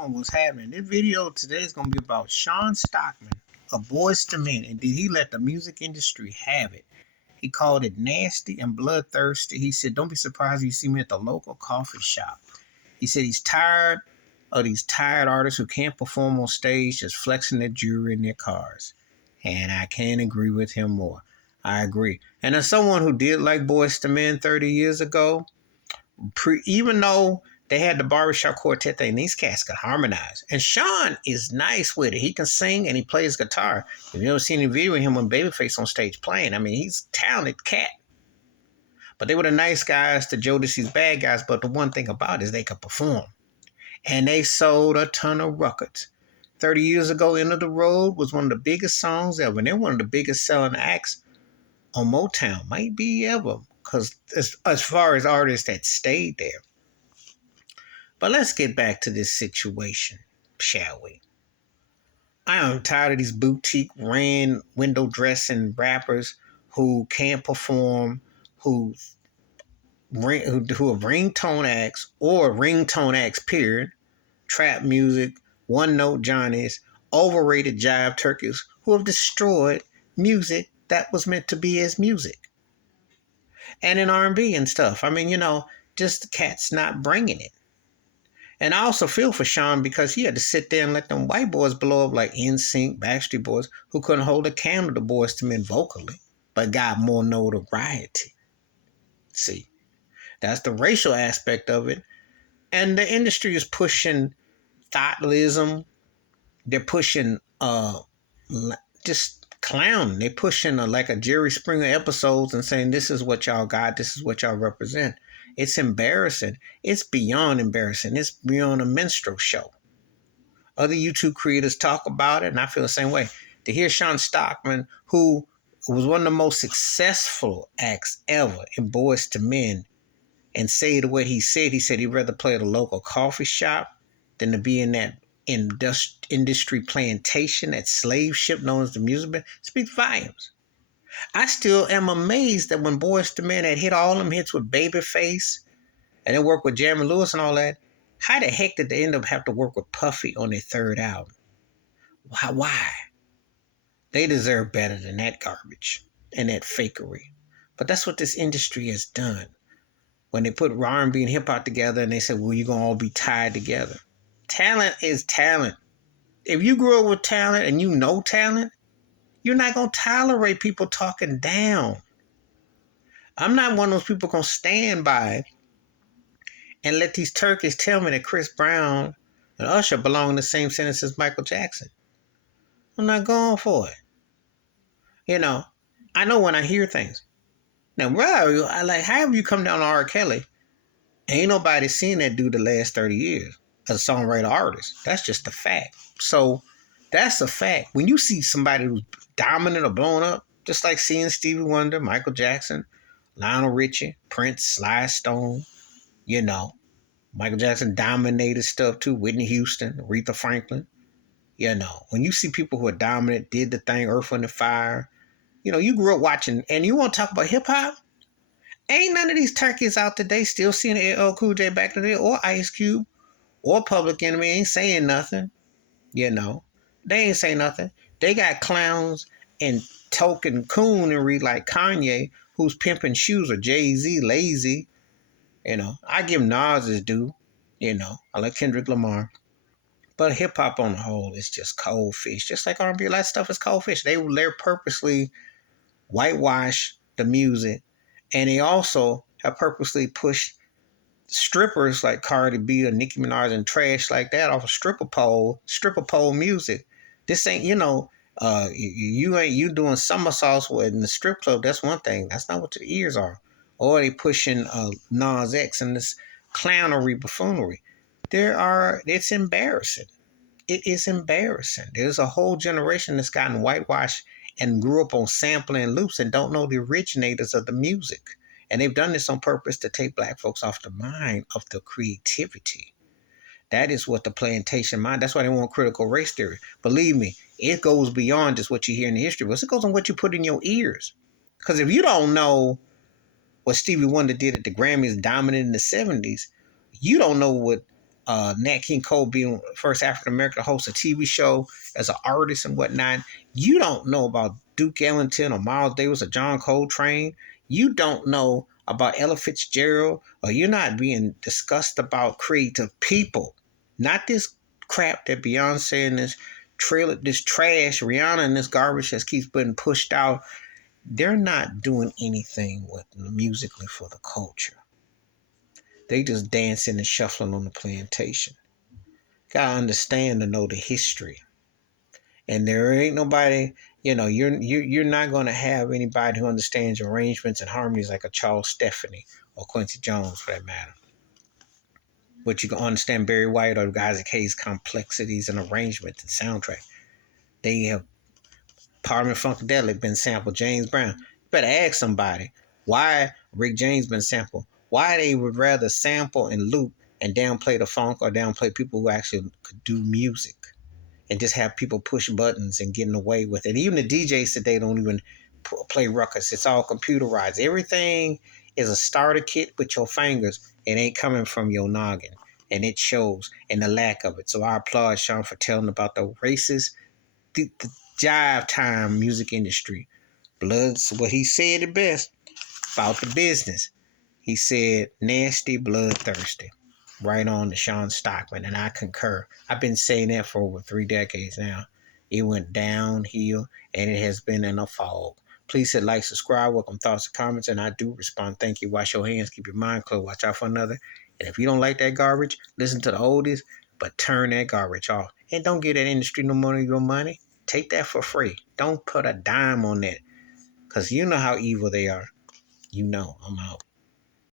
on what's happening. This video today is going to be about Sean Stockman of Boyz II Men, and did he let the music industry have it? He called it nasty and bloodthirsty. He said, don't be surprised if you see me at the local coffee shop. He said he's tired of these tired artists who can't perform on stage just flexing their jewelry in their cars. And I can't agree with him more. I agree. And as someone who did like Boyz II Men 30 years ago, even though they had the barbershop quartet thing, these cats could harmonize. And Sean is nice with it. He can sing and he plays guitar. If you ever seen a video of him with Babyface on stage playing, I mean, he's a talented cat. But they were the nice guys to Jodeci's bad guys. But the one thing about it is they could perform. And they sold a ton of records. 30 years ago, End of the Road was one of the biggest songs ever. And they're one of the biggest selling acts on Motown. Might be ever. Because as far as artists that stayed there. But let's get back to this situation, shall we? I am tired of these boutique window dressing rappers who can't perform, who are ringtone acts or ringtone acts, period. Trap music, one-note Johnnies, overrated jive turkeys who have destroyed music that was meant to be as music. And in R&B and stuff. I mean, just the cats not bringing it. And I also feel for Sean because he had to sit there and let them white boys blow up like NSYNC, Backstreet Boys, who couldn't hold a candle to Boyz II Men vocally, but got more notoriety. See, that's the racial aspect of it. And the industry is pushing thoughtlism. They're pushing just clowning. They're pushing like a Jerry Springer episodes and saying, this is what y'all got, this is what y'all represent. It's embarrassing. It's beyond embarrassing. It's beyond a minstrel show. Other YouTube creators talk about it, and I feel the same way. To hear Sean Stockman, who was one of the most successful acts ever in Boyz II Men, and say what he said he'd rather play at a local coffee shop than to be in that industry plantation, that slave ship known as the music band, speaks volumes. I still am amazed that when Boyz II Men had hit all them hits with Babyface and then worked with Jeremy Lewis and all that, how the heck did they end up have to work with Puffy on their third album? Why? They deserve better than that garbage and that fakery. But that's what this industry has done. When they put R&B and hip-hop together and they said, well, you're going to all be tied together. Talent is talent. If you grew up with talent and you know talent, you're not going to tolerate people talking down. I'm not one of those people going to stand by and let these turkeys tell me that Chris Brown and Usher belong in the same sentence as Michael Jackson. I'm not going for it. I know when I hear things. Now, bro, how have you come down to R. Kelly? Ain't nobody seen that dude the last 30 years as a songwriter artist. That's just a fact. So that's a fact. When you see somebody who's dominant or blown up, just like seeing Stevie Wonder, Michael Jackson, Lionel Richie, Prince, Sly Stone, Michael Jackson dominated stuff too, Whitney Houston, Aretha Franklin, when you see people who are dominant, did the thing, Earth, Wind & Fire, you grew up watching, and you want to talk about hip-hop? Ain't none of these turkeys out today still seeing LL Cool J back in the day, or Ice Cube, or Public Enemy ain't saying nothing, They ain't say nothing. They got clowns and token coonery like Kanye, who's pimping shoes, or Jay-Z, lazy. I give Nas his due. I like Kendrick Lamar. But hip-hop on the whole is just cold fish. Just like R&B, a lot of stuff is cold fish. They're purposely whitewash the music. And they also have purposely pushed strippers like Cardi B or Nicki Minaj and trash like that off a stripper pole music. This ain't, you doing somersaults in the strip club. That's one thing. That's not what your ears are. Or they pushing Nas X and this clownery, buffoonery. It's embarrassing. It is embarrassing. There's a whole generation that's gotten whitewashed and grew up on sampling and loops and don't know the originators of the music. And they've done this on purpose to take black folks off the mind of the creativity. That is what the plantation mind. That's why they want critical race theory. Believe me, it goes beyond just what you hear in the history books. It goes on what you put in your ears. Because if you don't know what Stevie Wonder did at the Grammys dominant in the 70s, you don't know what Nat King Cole being the first African American to host a TV show as an artist and whatnot. You don't know about Duke Ellington or Miles Davis or John Coltrane. You don't know about Ella Fitzgerald, or you're not being discussed about creative people. Not this crap that Beyonce and this trailer, this trash, Rihanna and this garbage that keeps being pushed out. They're not doing anything with musically for the culture. They just dancing and shuffling on the plantation. Gotta understand to know the history. And there ain't nobody, you're not gonna have anybody who understands arrangements and harmonies like a Charles Stephanie or Quincy Jones for that matter. But you can understand Barry White or Isaac Hayes' complexities and arrangements and soundtrack. They have Parliament Funkadelic been sampled, James Brown. You better ask somebody why Rick James been sampled. Why they would rather sample and loop and downplay the funk or downplay people who actually could do music and just have people push buttons and getting away with it. Even the DJs today don't even play records. It's all computerized. Everything is a starter kit with your fingers. It ain't coming from your noggin. And it shows in the lack of it. So I applaud Sean for telling about the racist, the jive time music industry. Blood's what he said it best about the business. He said nasty, bloodthirsty. Right on to Sean Stockman, and I concur. I've been saying that for over 3 decades now. It went downhill, and it has been in a fog. Please hit like, subscribe, welcome thoughts and comments, and I do respond. Thank you. Wash your hands, keep your mind closed, watch out for another. And if you don't like that garbage, listen to the oldies, but turn that garbage off. And don't give that industry no more of your money. Take that for free. Don't put a dime on that, because you know how evil they are. I'm out.